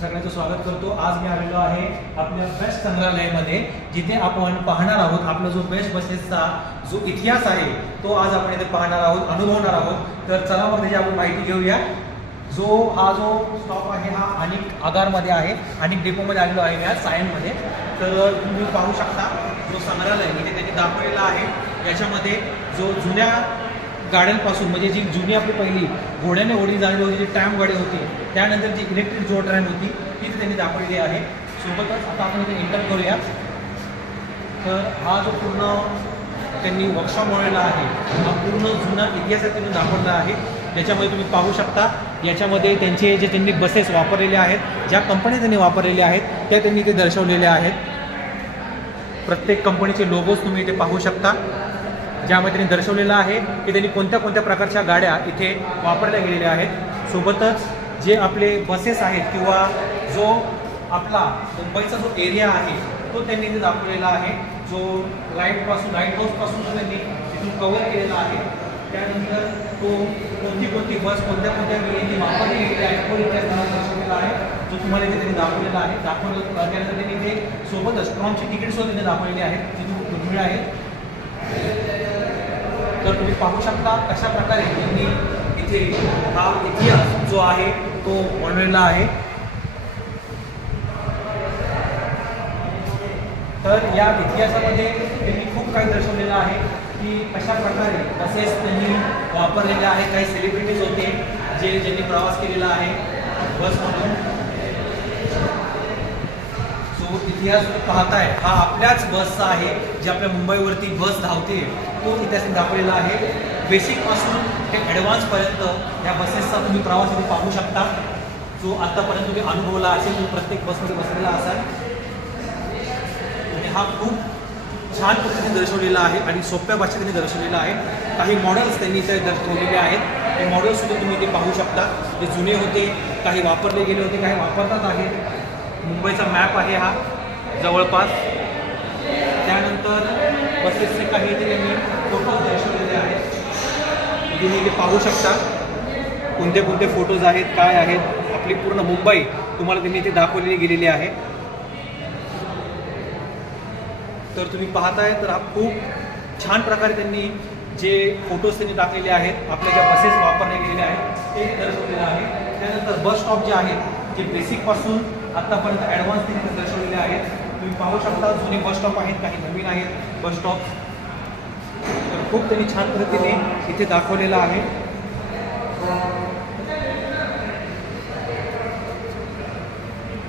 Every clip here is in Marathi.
सगळ्यांचं स्वागत करतो। आज मी आलेलो आहे आपल्या बेस्ट संग्रहालयामध्ये, जिथे आपण पाहणार आहोत आपला जो बेस्ट बसेसचा जो इतिहास आहे तो आज आपण इथे पाहणार आहोत, अनुभवणार आहोत। तर चला मग त्याची आपण माहिती घेऊया। हा जो स्टॉप आहे हा अनेक आगारमध्ये आहे, अनेक डेपोमध्ये आलेलो आहे या सायनमध्ये। तर तुम्ही पाहू शकता जो संग्रहालय इथे त्यांनी दाखवलेला आहे, याच्यामध्ये जो जुन्या गाड्यांपासून म्हणजे जी जुनी आपली पहिली घोड्याने ओढली जाणारी होती, जी ट्रॅम गाडी होती, त्यानंतर जी इलेक्ट्रिक जो ट्रॅम होती ती त्यांनी दाखवलेली आहे। सोबतच आता आपण इथे एंटर करूया। तर हा जो पूर्ण त्यांनी वर्कशॉप बनवलेला आहे, हा पूर्ण जुना इतिहास त्यांनी दाखवलेला आहे। ज्याच्यामध्ये तुम्ही पाहू शकता, याच्यामध्ये त्यांचे जे त्यांनी बसेस वापरलेले आहेत, ज्या कंपनी त्यांनी वापरलेल्या आहेत त्या त्यांनी इथे दर्शवलेल्या आहेत। प्रत्येक कंपनीचे लोगोज तुम्ही इथे पाहू शकता, ज्यामध्ये त्यांनी दर्शवलेलं आहे की त्यांनी कोणत्या कोणत्या प्रकारच्या गाड्या इथे वापरल्या गेलेल्या आहेत। सोबतच जे आपले बसेस आहेत किंवा जो आपला मुंबईचा जो एरिया आहे तो त्यांनी इथे दाखवलेला आहे, जो लाईट हाऊसपासून त्यांनी इथून कव्हर केलेला आहे। त्यानंतर तो कोणती बस कोणत्या वेळी वापरली गेलेली आहे तो इतिहास दर्शवलेला आहे, जो तुम्हाला इथे त्यांनी दाखवलेला आहे। त्यानंतर त्यांनी इथे सोबतच ट्रॉमची तिकीटसुद्धा त्यांनी दाखवलेली आहेत, जी तुम्ही दुर्मिळ आहेत। तर तुम्ही पाहू शकता कशा प्रकारे त्यांनी इथे हा इतिहास जो आहे तो बनवलेला आहे। तर या इतिहासामध्ये त्यांनी खूप काही दर्शवलेलं आहे की कशा प्रकारे बसेस त्यांनी वापरलेले आहे। काही सेलिब्रिटीज होते ज्यांनी प्रवास केलेला आहे बसमधून। जो इतिहास पाहताय हा आपल्याच बसचा आहे, जे आपल्या मुंबईवरती बस धावते तो इतिहास दाखवलेला आहे। बेसिकपासून ते ॲडव्हान्सपर्यंत या बसेसचा तुम्ही प्रवास इथे पाहू शकता, जो आत्तापर्यंत तुम्ही अनुभवला असेल, तुम्ही प्रत्येक बसमध्ये बसलेला असाल। आणि हा खूप छान पद्धतीने दर्शवलेला आहे आणि सोप्या भाषेने दर्शवलेला आहे। काही मॉडेल्स त्यांनी इथे दर्शवलेले आहेत, ते मॉडेल्ससुद्धा तुम्ही इथे पाहू शकता। जे जुने होते, काही वापरले गेले होते, काही वापरतात आहेत। मुंबईचा मॅप आहे हा जवळपास। त्यानंतर बसेसचे काही इथे त्यांनी फोटोज दर्शवलेले आहेत, तुम्ही इथे पाहू शकता कोणते कोणते फोटोज आहेत, काय आहेत। आपली पूर्ण मुंबई तुम्हाला त्यांनी इथे दाखवलेली गेलेली आहे। तर तुम्ही पाहताय तर हा खूप छान प्रकारे त्यांनी जे फोटोज त्यांनी टाकलेले आहेत, आपल्या ज्या बसेस वापरल्या गेलेल्या आहेत ते दर्शवलेलं आहे। त्यानंतर बस स्टॉप जे आहेत, जे बेसिकपासून आत्तापर्यंत ॲडव्हान्स त्यांनी दर्शवलेले आहेत। तुम्ही पाहू शकता जुने बस स्टॉप आहेत, काही नवीन आहेत बस स्टॉप। तर खूप त्यांनी छान पद्धतीने इथे दाखवलेलं आहे।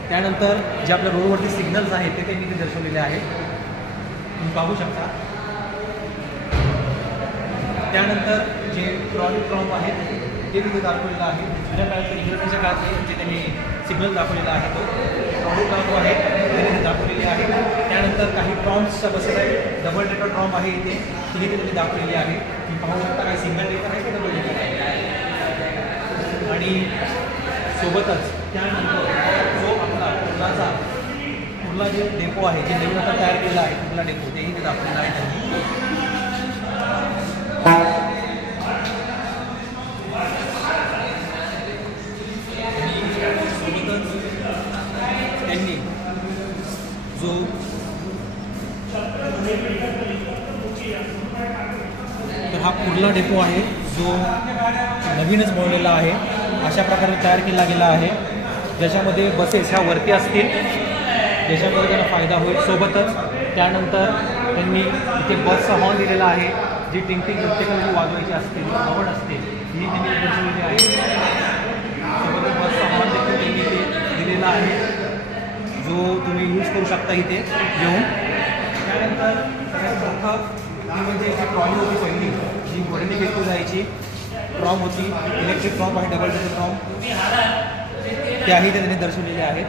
त्यानंतर जे आपल्या रोडवरती सिग्नल्स आहेत ते त्यांनी इथे दर्शवलेले आहेत, तुम्ही पाहू शकता। त्यानंतर जे ट्रॉम आहेत ते तिथे दाखवलेलं आहे। जुन्या काळात इंग्रजांच्या काळात जे त्यांनी सिग्नल दाखवलेला आहे तो ट्रॉम आहे, त्यांनी दाखवलेली आहे। त्यानंतर काही ट्रॉम्सच्या बसेस आहेत, डबल डेकर ट्रॉम आहे इथे, ती त्यांनी दाखवलेली आहे। तुम्ही पाहू शकता काही सिंगल डेकर आहे की डबल डेकर आहे। आणि सोबतच त्यानंतर जो आपला कुर्ला जे डेपो आहे, जे नवीन आता तयार केलेला आहे कुर्ला डेपो, तेही ते दाखवलेलं आहे त्यांनी। त्यांनी जो तर हा कुर्ला डेपो आहे, जो नवीनच बनवलेला आहे, अशा प्रकारे तयार केला गेला आहे, ज्याच्यामध्ये बसेस ह्या वरती असतील, ज्याच्यामध्ये त्यांना फायदा होईल। सोबतच त्यानंतर त्यांनी इथे बसचा हॉर्न दिलेला आहे, जी टिंगटिंग प्रत्येकाला वाजवायची असते, आवड असते, ही त्यांनी दर्शवलेली आहे। सोबतच बसचा हॉर्न देखील त्यांनी इथे दिलेला आहे, जो तुम्ही यूज करू शकता इथे घेऊन। त्यानंतर सगळ्यात मोठं म्हणजे जी ट्रॉली होती पहिली, जी घोड्याने घेतली जायची ट्रॉम होती, इलेक्ट्रिक ट्रॉम आहे, डबल डेकर ट्रॉम, त्याही त्यांनी दर्शवलेले आहेत।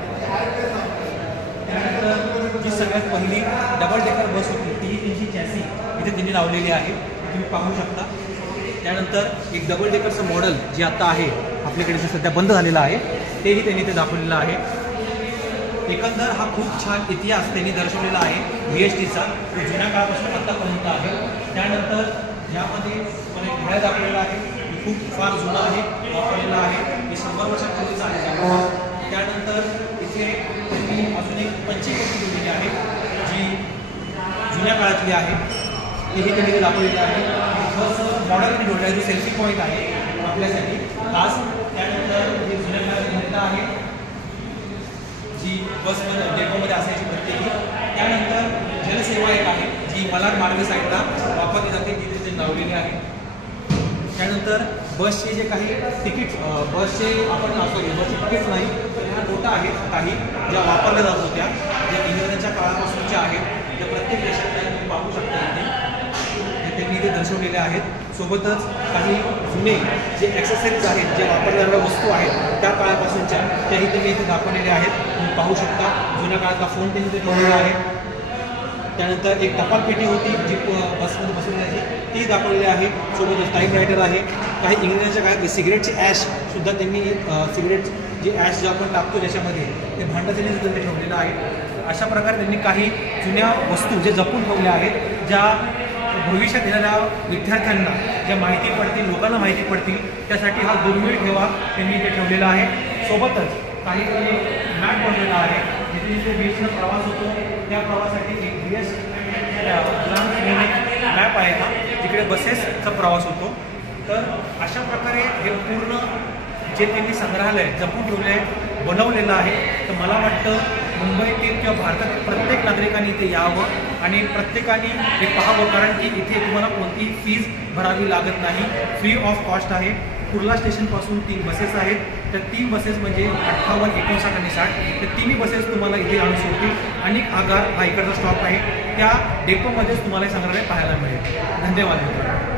त्यानंतर जी सगळ्यात पहिली डबल डेकर बस होती तीही त्यांची चॅसी इथे त्यांनी लावलेली आहे, तुम्ही पाहू शकता। त्यानंतर एक डबल डेकरचं मॉडेल जे आता आहे आपल्याकडे, जे सध्या बंद झालेलं आहे, तेही त्यांनी इथे दाखवलेलं आहे। एकंदर हा खूप छान इतिहास त्यांनी दर्शवलेला आहे VSTचा, तो जुन्या काळापासून आत्तापर्यंत आहे। त्यानंतर यामध्ये मला एक घड्याळ दाखवलेला आहे, खूप फार जुना आहे, वापरलेला आहे, हे 100 वर्षापूर्वीचा आहे। त्यानंतर घातली आहे तीही त्यांनी दाखवलेली आहे. बस मॉडेल त्यांनी ठेवलं आहे जो सेल्फी पॉईंट आहे आपल्यासाठी खास. त्यानंतर जी जुन्या काळाची घंटा आहे जी बसमध्ये डेपोमध्ये असायची प्रत्येकी. त्यानंतर जलसेवा एक आहे जी मलाड मार्ग साईडला वापरली जाते, तिथे ते लावलेली आहे. त्यानंतर बसचे जे काही तिकीट बसचे बसचे तिकीट नाही तर ह्या नोटा आहेत काही ज्या वापरल्या जात होत्या, ज्या इंग्रजांच्या काळापासूनच्या आहेत, ज्या प्रत्येक देशातल्या तुम्ही पाहू शकता इथे त्यांनी इथे दर्शवलेल्या आहेत. सोबतच काही जुने जे ॲक्सेसरीज आहेत, जे वापरल्या जाणाऱ्या वस्तू आहेत त्या काळापासूनच्या त्याही त्यांनी इथे दाखवलेल्या आहेत. तुम्ही पाहू शकता जुन्या काळातला फोन त्यांनी इथे ठेवलेला आहे. त्यानंतर एक टपाल पेटी होती जी बसमध्ये बसवली जायची ती दाखवलेली आहे. सोबतच टाईपरायटर आहे. काही इंग्रजांच्या काळात सिगरेटची ॲशसुद्धा त्यांनी सिगरेट जी ॲश जे आपण टाकतो त्याच्यामध्ये ते भांडं त्यांनी सुद्धा ते ठेवलेलं आहे. अशा प्रकारे त्यांनी काही जुन्या वस्तू जे जपून ठेवल्या आहेत, ज्या भविष्यात येणाऱ्या विद्यार्थ्यांना ज्या माहिती पडतील, लोकांना माहिती पडतील, त्यासाठी हा दुर्मिळ ठेवा त्यांनी इथे ठेवलेला आहे. सोबतच काही मॅप बनवलेला आहे जिथे जिथे बीचचा प्रवास होतो त्या प्रवासासाठी एक BS मॅप आहे हा, जिकडे बसेसचा प्रवास होतो. तर अशा प्रकारे हे पूर्ण जे त्यांनी संग्रहालय जपून ठेवले बनवलेलं आहे. तर मला वाटतं मुंबईतील किंवा भारतातील प्रत्येक नागरिकांनी इथे यावं आणि प्रत्येकाने हे पाहावं, कारण की इथे तुम्हाला कोणतीही फीज भरावी लागत नाही, फ्री ऑफ कॉस्ट आहे. कुर्ला स्टेशनपासून 3 बसेस आहेत. तर 3 बसेस म्हणजे 58, 59 आणि 60 तर तिन्ही बसेस तुम्हाला इथे आणून सोडतील. आणि आगार हा इकडचा स्टॉप आहे, त्या डेपोमध्येच तुम्हाला हे संग्रहालय पाहायला मिळेल. धन्यवाद.